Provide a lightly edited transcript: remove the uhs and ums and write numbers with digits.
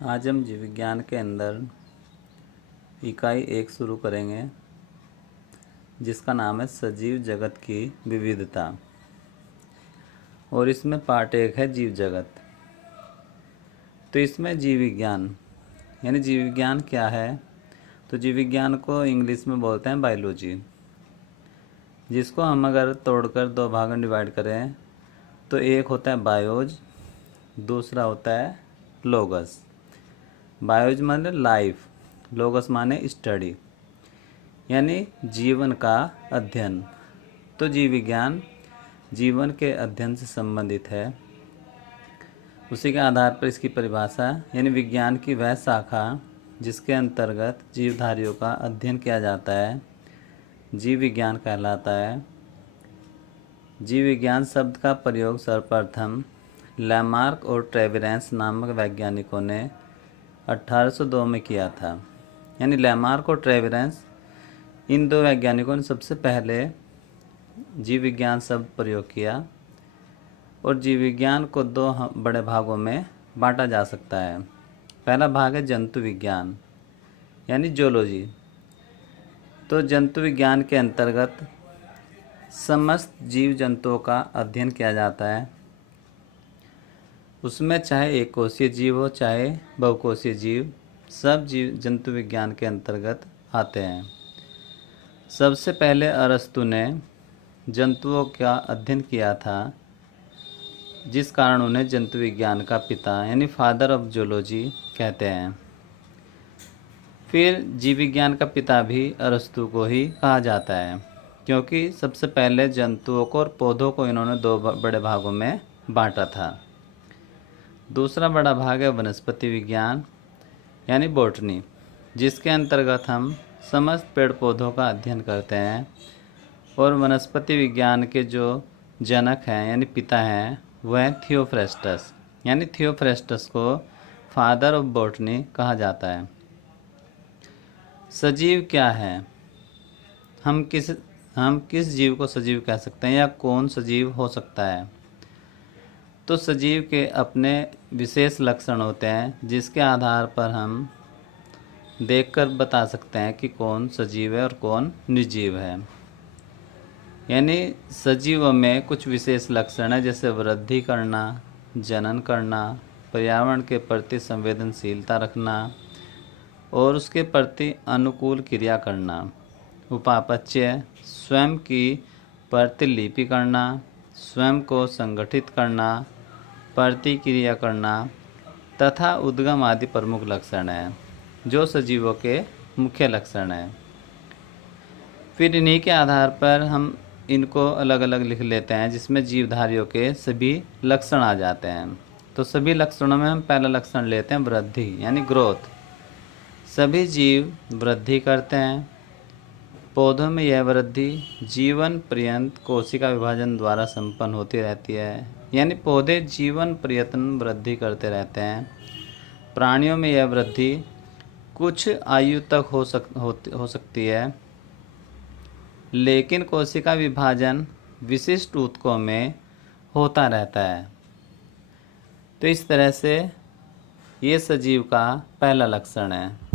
आज हम जीव विज्ञान के अंदर इकाई 1 शुरू करेंगे, जिसका नाम है सजीव जगत की विविधता। और इसमें पार्ट 1 है जीव जगत। तो इसमें जीव विज्ञान यानी जीव विज्ञान क्या है, तो जीव विज्ञान को इंग्लिश में बोलते हैं बायोलॉजी, जिसको हम अगर तोड़कर 2 भागों में डिवाइड करें तो एक होता है बायोज, दूसरा होता है लोगस। बायोज माने लाइफ, लोगस माने स्टडी यानी जीवन का अध्ययन। तो जीव विज्ञान जीवन के अध्ययन से संबंधित है। उसी के आधार पर इसकी परिभाषा यानी विज्ञान की वह शाखा जिसके अंतर्गत जीवधारियों का अध्ययन किया जाता है, जीव विज्ञान कहलाता है। जीव विज्ञान शब्द का प्रयोग सर्वप्रथम लैमार्क और ट्रेवेरेंस नामक वैज्ञानिकों ने 1802 में किया था। यानी लैमार्क और ट्रेवेरेंस, इन 2 वैज्ञानिकों ने सबसे पहले जीव विज्ञान शब्द प्रयोग किया। और जीव विज्ञान को 2 बड़े भागों में बांटा जा सकता है। पहला भाग है जंतु विज्ञान यानी जूलॉजी। तो जंतु विज्ञान के अंतर्गत समस्त जीव जंतुओं का अध्ययन किया जाता है। उसमें चाहे एक कोषीय जीव हो चाहे बहुकोषीय जीव, सब जीव जंतु विज्ञान के अंतर्गत आते हैं। सबसे पहले अरस्तु ने जंतुओं का अध्ययन किया था, जिस कारण उन्हें जंतु विज्ञान का पिता यानी फादर ऑफ जूलॉजी कहते हैं। फिर जीव विज्ञान का पिता भी अरस्तु को ही कहा जाता है, क्योंकि सबसे पहले जंतुओं को और पौधों को इन्होंने 2 बड़े भागों में बांटा था। दूसरा बड़ा भाग है वनस्पति विज्ञान यानी बॉटनी, जिसके अंतर्गत हम समस्त पेड़ पौधों का अध्ययन करते हैं। और वनस्पति विज्ञान के जो जनक हैं यानी पिता हैं वह हैं थियोफ्रेस्टस, यानी थियोफ्रेस्टस को फादर ऑफ बॉटनी कहा जाता है। सजीव क्या है, हम किस जीव को सजीव कह सकते हैं या कौन सजीव हो सकता है। तो सजीव के अपने विशेष लक्षण होते हैं, जिसके आधार पर हम देखकर बता सकते हैं कि कौन सजीव है और कौन निर्जीव है। यानी सजीवों में कुछ विशेष लक्षण है, जैसे वृद्धि करना, जनन करना, पर्यावरण के प्रति संवेदनशीलता रखना और उसके प्रति अनुकूल क्रिया करना, उपापचय, स्वयं की प्रतिलिपि करना, स्वयं को संगठित करना, प्रतिक्रिया करना तथा उद्गम आदि प्रमुख लक्षण हैं, जो सजीवों के मुख्य लक्षण हैं। फिर इन्हीं के आधार पर हम इनको अलग अलग लिख लेते हैं, जिसमें जीवधारियों के सभी लक्षण आ जाते हैं। तो सभी लक्षणों में हम पहला लक्षण लेते हैं वृद्धि यानी ग्रोथ। सभी जीव वृद्धि करते हैं। पौधों में यह वृद्धि जीवन पर्यंत कोशिका विभाजन द्वारा संपन्न होती रहती है, यानी पौधे जीवन पर्यंत वृद्धि करते रहते हैं। प्राणियों में यह वृद्धि कुछ आयु तक हो सकती है, लेकिन कोशिका विभाजन विशिष्ट ऊतकों में होता रहता है। तो इस तरह से ये सजीव का पहला लक्षण है।